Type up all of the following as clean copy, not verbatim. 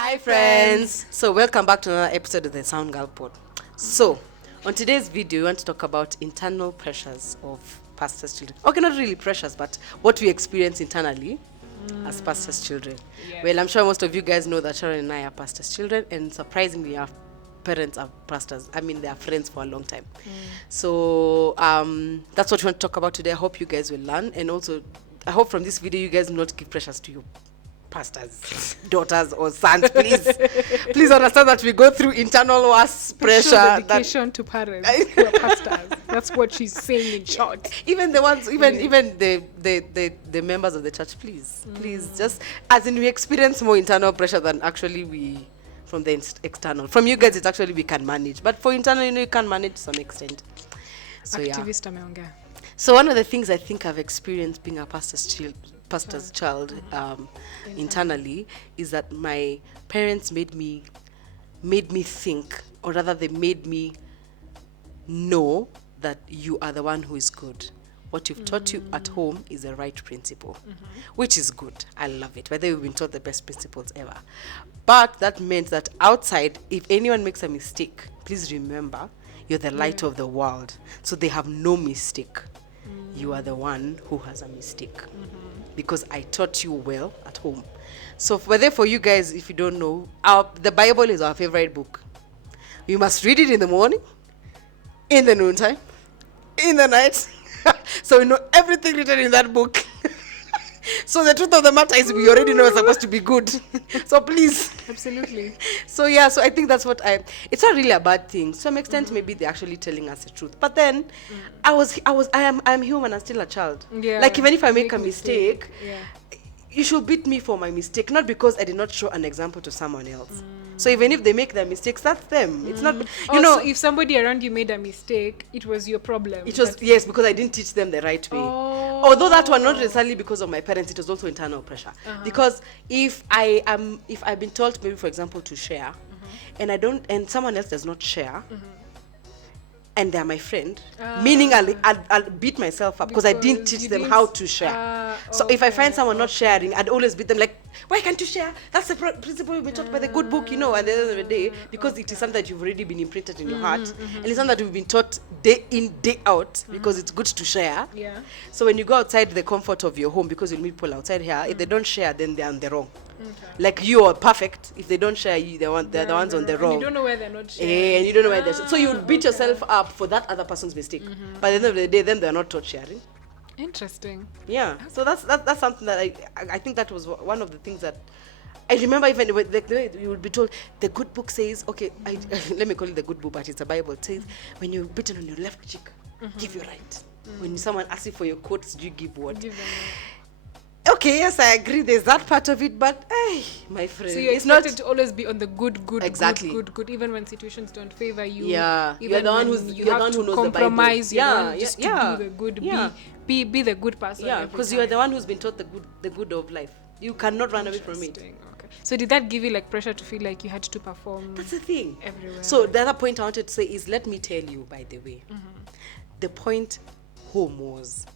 Hi friends! So welcome back to another episode of the Sound Girl Pod. So, on today's video, we want to talk about internal pressures of pastors' children. Okay, not really pressures, but what we experience internally as pastors' children. Yes. Well, I'm sure most of you guys know that Sharon and I are pastors' children, and surprisingly, our parents are pastors. I mean, they are friends for a long time. So, that's what we want to talk about today. I hope you guys will learn, and also, I hope from this video, you guys will not give pressures to you pastors, daughters or sons, please. Please understand that we go through internal wars, pressure. Dedication to parents who are pastors. That's what she's saying in short. Even the ones, even the members of the church, please, just as in we experience more internal pressure than actually we from the external. From you guys, it's actually we can manage, but for internal, you can manage to some extent. So Activist ameongea. So one of the things I think I've experienced being a pastor's child internally is that my parents made me think, or rather they made me know that you are the one who is good. What you've taught you at home is the right principle, which is good. I love it. Whether you've been taught the best principles ever. But that meant that outside, if anyone makes a mistake, please remember, you're the light of the world. So they have no mistake. You are the one who has a mistake. Because I taught you well at home. So whether for you guys, if you don't know, the Bible is our favorite book. You must read it in the morning, in the noontime, in the night. So we know everything written in that book. So the truth of the matter is we already know it's supposed to be good. So please. Absolutely. So I think that's what it's not really a bad thing. To some extent, maybe they're actually telling us the truth. But then I'm human and still a child. Yeah. Like even if I make a mistake, you should beat me for my mistake, not because I did not show an example to someone else. So even if they make their mistakes, that's them. It's not, So if somebody around you made a mistake, it was your problem. It was, yes, because I didn't teach them the right way. Although that one not necessarily because of my parents, it was also internal pressure. Because if I've been told, maybe for example, to share, and someone else does not share, and they're my friend, meaning I'll beat myself up because I didn't teach them how to share. So if I find someone not sharing, I'd always beat them like, why can't you share? That's the principle we've been taught by the good book, at the end of the day, because it is something that you've already been imprinted in your heart, and it's something that we've been taught day in, day out, because it's good to share. Yeah. So when you go outside the comfort of your home, because you'll meet people outside here, if they don't share, then they're on the wrong. Okay. Like you are perfect. If they don't share, they're the ones on the wrong. And you don't know where they're not sharing. And you don't know where they're. So you would beat yourself up for that other person's mistake. By the end of the day, then they're not taught sharing. Interesting. Yeah. So that's something that I think that was one of the things that I remember. Even the way you would be told, the good book says, okay, let me call it the good book, but it's a Bible. It says, when you're beaten on your left cheek, give your right. When someone asks you for your quotes, you give what? Give them Okay, yes, I agree. There's that part of it, but hey, my friend, so you're expected to always be on the good, exactly. good, even when situations don't favor you. Yeah, even you're the one when who's you you're have the one to who knows compromise. the Bible. You just to do the good. Be the good person. Yeah, because you are the one who's been taught the good of life. You cannot run away from it. Okay. So did that give you like pressure to feel like you had to perform? That's the thing. Everywhere. So the other point I wanted to say is, let me tell you, by the way, the point home was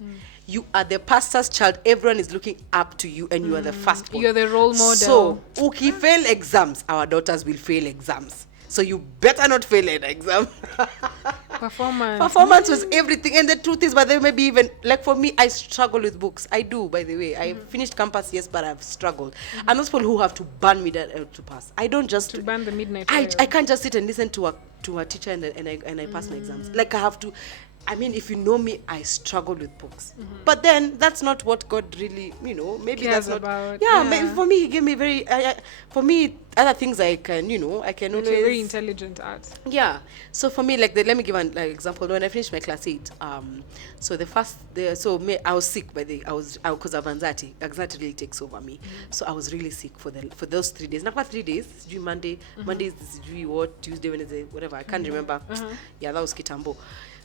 you are the pastor's child. Everyone is looking up to you, and you are the first one. You're the role model. So okay, fail exams. Our daughters will fail exams. So you better not fail an exam. Performance was everything. And the truth is, by the way, maybe even, like for me, I struggle with books. I do, by the way. I finished campus, yes, but I've struggled. And those people who have to burn me to pass. I don't just... To burn the midnight I can't just sit and listen to a teacher and I pass my exams. Like I have to... I mean, if you know me, I struggle with books. But then that's not what God really, maybe cares that's not about. Maybe for me, he gave me very for me other things I can always very intelligent at. Yeah. So for me, like let me give an example. When I finished my class 8, so I was sick because of anxiety. Anxiety really takes over me. So I was really sick for those 3 days. Not for 3 days. Monday is Tuesday, Wednesday, whatever. I can't remember. Yeah, that was Kitambo.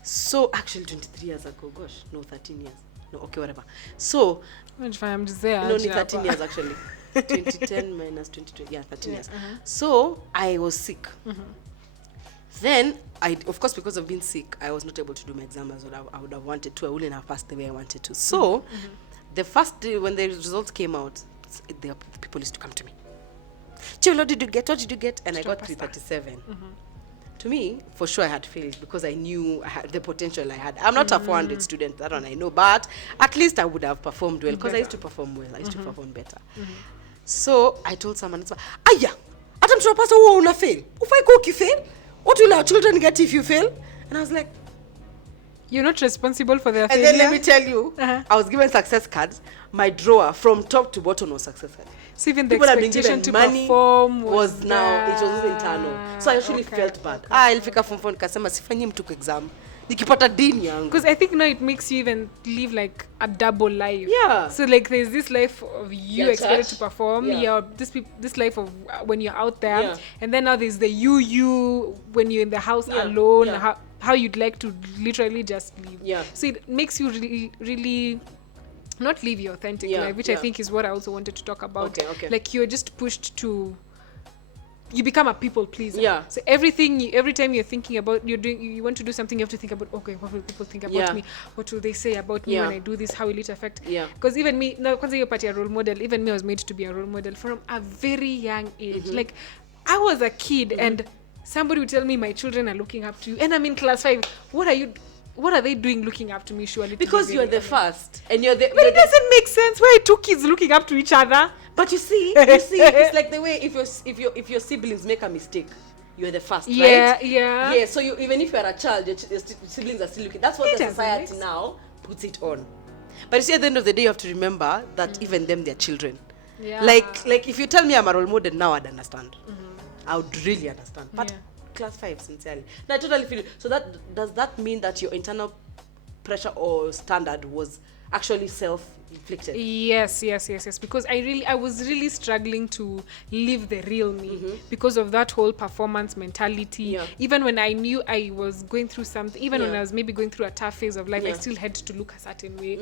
So actually 23 years ago, 13 years. No, okay, whatever. So I'm just there. No, 13 years actually. 2010 minus 22, 13 years. So I was sick. Then of course, because of being sick, I was not able to do my exam as well. I would have wanted to. I wouldn't have passed the way I wanted to. So the first day when the results came out, the people used to come to me. Chil, what did you get? What did you get? And I Still got pasta. 337. To me, for sure, I had failed because I knew I had the potential I had. I'm not a 400 student, that one I know, but at least I would have performed well because I used to perform well. I used to perform better. So I told someone, Aya, Adam Chopasa, who will fail? If I go fail, what will our children get if you fail? And I was like, You're not responsible for their and failure. then let me tell you, I was given success cards. My drawer from top to bottom was success cards. So even the People have been expectation given to money perform was now, it was there. internal. So I actually Okay, felt bad. okay. Ilifika form 4 nikasema sifanyi mtu exam. Nikipata dini yangu. Because I think now it makes you even live like a double life. Yeah. So like there's this life of you Yeah, expected church. to perform. Yeah. Yeah. This life of when you're out there, Yeah. and then now there's the you when you're in the house Yeah, alone. yeah. How you'd like to literally just live. Yeah. So it makes you really not live your authentic Yeah, life, which I yeah. think is what I also wanted to talk about. Okay. Like you're just pushed to. You become a people pleaser. Yeah. So every time you're thinking about you want to do something, you have to think about, okay, what will people think about Yeah. me? What will they say about me Yeah. when I do this? How will it affect? Yeah. Because even me, now, because you're part of a role model, even me, I was made to be a role model from a very young age. Like I was a kid, and somebody would tell me my children are looking up to you, and I'm in class 5. What are they doing looking up to me? Surely to be Because very you're the honest. first. And you're the... But it doesn't make sense. Why are 2 kids looking up to each other? But you see, it's like the way if your siblings make a mistake, you're the first, Yeah, right? yeah. Yeah, so even if you're a child, your siblings are still looking. That's what It the doesn't society make now puts it on. But you see, at the end of the day, you have to remember that even them, they're children. Yeah. Like if you tell me I'm a role model now, I'd understand. I would really understand. But Yeah. class 5, sincerely. No, I totally feel it. So does that mean that your internal pressure or standard was actually self-inflicted? Yes, because I was really struggling to live the real me because of that whole performance mentality. Yeah. Even when I knew I was going through something, even when Yeah. I was maybe going through a tough phase of life, I Yeah. still had to look a certain way.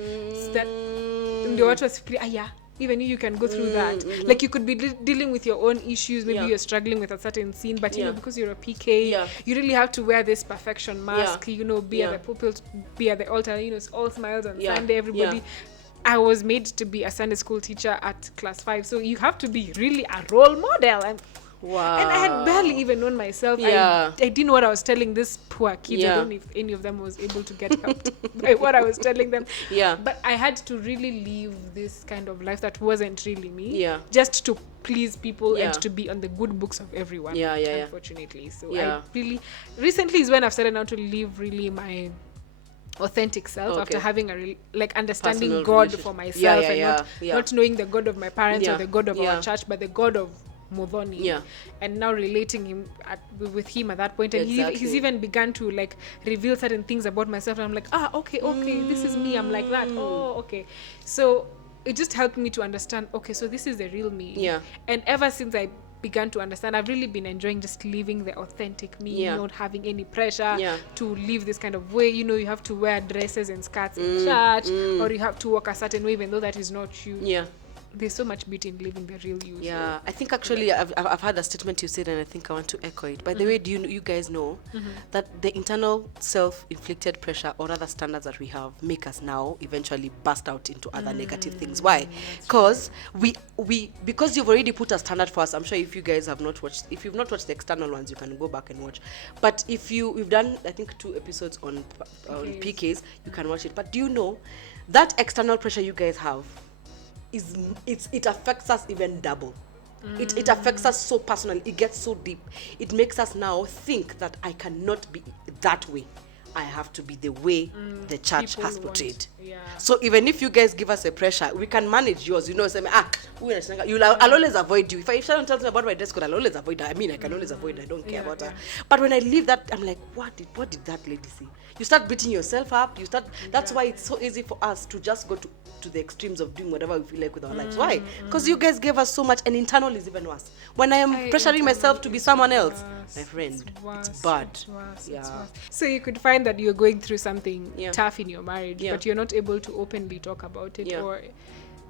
So that ndio watu wasifikirie, yeah, even you can go through that. Like you could be dealing with your own issues, maybe Yeah. you're struggling with a certain scene, but you Yeah. know, because you're a PK, Yeah. you really have to wear this perfection mask, Yeah. you know, be Yeah. at the pulpit, be at the altar, you know, it's all smiles on Yeah. Sunday, everybody. Yeah. I was made to be a Sunday school teacher at class 5, so you have to be really a role model. Wow. And I had barely even known myself. Yeah. I didn't know what I was telling these poor kids. I Yeah. don't know if any of them was able to get helped by what I was telling them. Yeah. But I had to really live this kind of life that wasn't really me. Yeah. Just to please people Yeah. and to be on the good books of everyone. Yeah. Unfortunately. So Yeah. I really recently is when I've started now to live really my authentic self Okay. after having understanding Personal God relationship. for myself Yeah, and yeah, yeah. not knowing the God of my parents Yeah, or the God of yeah. our church, but the God of Modhoni. Yeah. And now relating with him at that point, and he's Exactly. even begun to like reveal certain things about myself, and I'm like, okay, this is me. I'm like that. Oh, okay. So it just helped me to understand. Okay, so this is the real me. Yeah. And ever since I began to understand, I've really been enjoying just living the authentic me, Yeah. not having any pressure Yeah. to live this kind of way. You know, you have to wear dresses and skirts in church, or you have to walk a certain way, even though that is not you. Yeah. There's so much beauty in living the real you. Yeah, I think actually I've had a statement you said, and I think I want to echo it. By the way, do you guys know that the internal self-inflicted pressure or other standards that we have make us now eventually burst out into other negative things? Why? Because because you've already put a standard for us. I'm sure if you guys have not watched, if you've not watched the external ones, you can go back and watch. But if we've done I think 2 episodes on PKs, you can watch it. But do you know that external pressure you guys have? It affects us even double. It affects us so personally. It gets so deep. It makes us now think that I cannot be that way. I have to be the way the church People has want- portrayed. yeah. So even if you guys give us a pressure, we can manage yours. You know, say, I'll always avoid you. If Sharon tells me about my dress code, I'll always avoid her. I mean, I can always avoid her. I don't care about her. But when I leave that, I'm like, what did that lady say? You start beating yourself up. That's why it's so easy for us to just go to the extremes of doing whatever we feel like with our lives. Why? Because you guys gave us so much, and internal is even worse. When I am pressuring myself to be someone else, my friend, it's bad. Yeah. So you could find that you're going through something Yeah. tough in your marriage, Yeah. but you're not able to openly talk about it, Yeah. or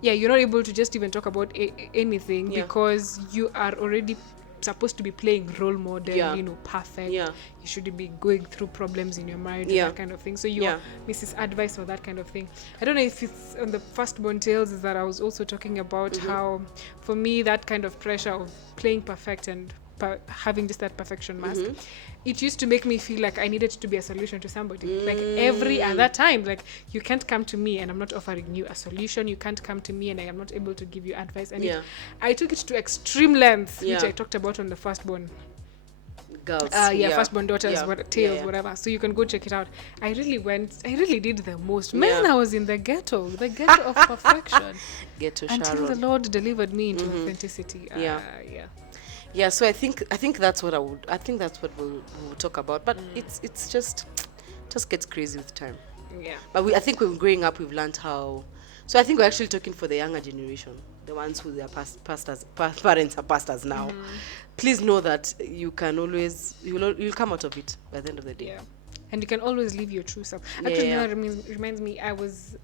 you're not able to just even talk about anything Yeah. because you are already supposed to be playing role model, Yeah. you know, perfect. Yeah. You shouldn't be going through problems in your marriage, Yeah. and that kind of thing. So you're Yeah. Mrs. Advice or that kind of thing. I don't know if it's on the firstborn tales, is that I was also talking about how, for me, that kind of pressure of playing perfect and having just that perfection mask, it used to make me feel like I needed to be a solution to somebody. Like every other time, like, you can't come to me and I'm not offering you a solution. You can't come to me and I am not able to give you advice. And I took it to extreme lengths, which I talked about on the firstborn Girls. firstborn daughters, tales, whatever. So you can go check it out. I really did the most. Man, I was in the ghetto of perfection. Ghetto Until Sharon. the Lord delivered me into authenticity. Yeah, so I think that's what we'll talk about. But it's just gets crazy with time. Yeah. But I think when growing up, we've learned how. So I think we're actually talking for the younger generation, the ones who their parents are pastors now. Please know that you can always you'll come out of it by the end of the day. Yeah. And you can always live your true self. Yeah, Actually, yeah. that reminds me, I was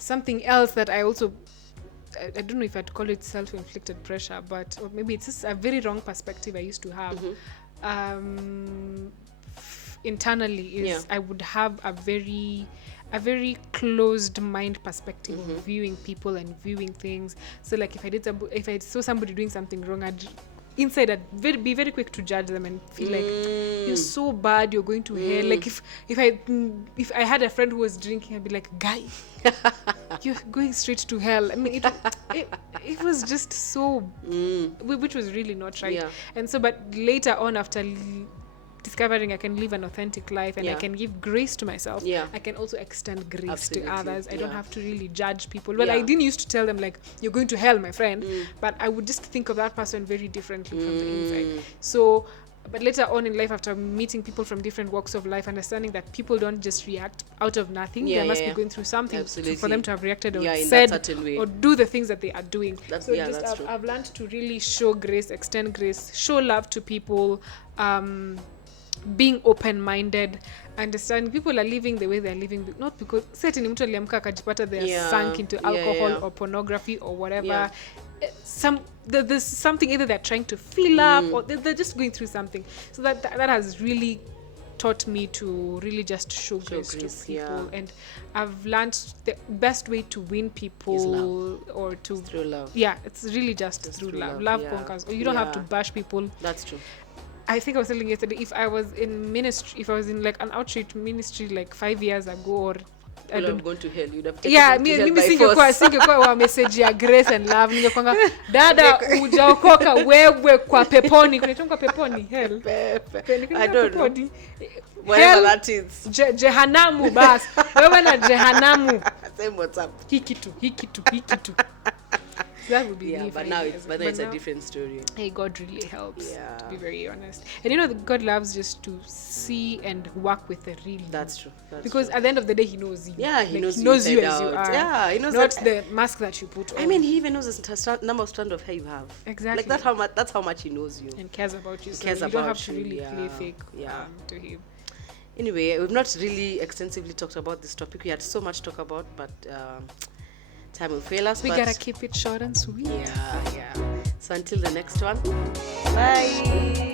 something else that I also, I don't know if I'd call it self-inflicted pressure, but or maybe it's just a very wrong perspective I used to have. Internally is I would have a very closed mind perspective of viewing people and viewing things. So like if I saw somebody doing something wrong, I'd be very quick to judge them and feel like you're so bad, you're going to hell. Like if I had a friend who was drinking, I'd be like, guy, you're going straight to hell. I mean, it was just so, which was really not right. Yeah. And so, but later on, after discovering I can live an authentic life and I can give grace to myself, I can also extend grace Absolutely. to others. I don't have to really judge people. Well, Yeah. I didn't used to tell them like, you're going to hell, my friend, but I would just think of that person very differently from the inside. So, but later on in life, after meeting people from different walks of life, understanding that people don't just react out of nothing, they must be going through something for them to have reacted or in said that certain way. or do the things that they are doing. That's true. I've learned to really show grace, extend grace, show love to people, being open-minded, understanding people are living the way they're living, not because certainly mtu aliamka akajipata they're sunk into alcohol or pornography or whatever. There's something, either they're trying to fill up or they're just going through something. So that has really taught me to really just show grace to people. And I've learned the best way to win people or to through love. Yeah, it's really just through love. Love conquers. Or you don't have to bash people. That's true. I think I was telling you yesterday, if I was in ministry, if I was in like an outreach ministry like 5 years ago, or I don't gone to hell, you'd have taken them to hell by force. singekuwa wa message ya grace and love, ningekwanga dada ujaokoka wewe kwa peponi, kunaitwa peponi hell. I don't know. Whatever that is. Jehanamu bas. Wewe na jehanamu. Same what's up. Hiki tu. That would be but now it's a different story. Hey, God really helps, to be very honest. And you know, God loves just to see and work with the real. That's true. Because at the end of the day, He knows you. Yeah, He knows you as you out. are. Yeah, He knows not that, the mask that you put on. I mean, He even knows the number of strands of hair you have. Exactly. Like that's how much He knows you. And cares about you. He so cares you about don't have to you, really play fake to Him. Anyway, we've not really extensively talked about this topic. We had so much to talk about, but time will fail us. We gotta keep it short and sweet. Yeah. So until the next one, bye.